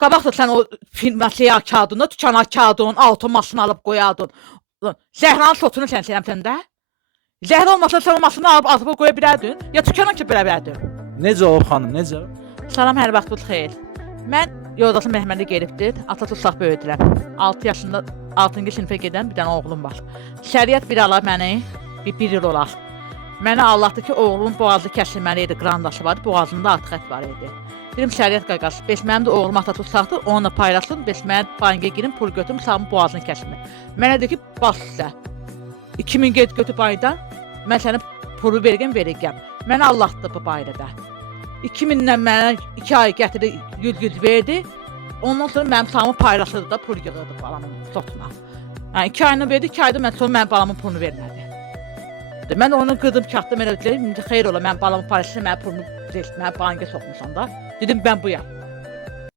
Qabaq da sən o filmasiya kağıdında, dükana kağıdın, altın maşını alıb qoyardın. Zəhranın sotunu sən eləmsən də. Zəhra olmasa sən o maşını alıb atıb qoya bilərdin, ya dükana ki belə bilərdin. Necə olub xanım, necə? Salam, hər vaxtınız xeyir. Mən yoldaşım Məhmədə gelibdir, atası uşaq böyüdürəm. 6 yaşında 6-cı sinifə gedən bir dənə oğlum var. Şəriət bir ala məni, bir il olar. Mənə Allahdır ki, oğlumun boğazı kəsilməli idi, qrandaşı vardı, boğazında at xət var idi. Dedim şəriət qayqası, bəs mənim də oğlum atası uşaqdır, onunla paylaşsın, bəs mən bankaya girim, pul götürüm, sağımın boğazını kəsilmir. Mənə dedi ki, bas sizə. 2000 götür baydan, mən sənə pulu verəcəm. Mənə Allahdır bu bayrada. 2000-dən mənə 2 ay gətirdi, 100 verdi. Ondan sonra mənim sağımı paylaşırdı da, pul yığırdı balamın sotuna. Yəni 2 ayını verdi, 2 ayda mən sonra mənim balamın pulunu vermədi. Mən onu qırdım, çatdım, elə dedim, xeyr ola, mən balamı paylaşsın, mənim pulumu mənə bankaya soxmuşam da. Dedim, mən buyam.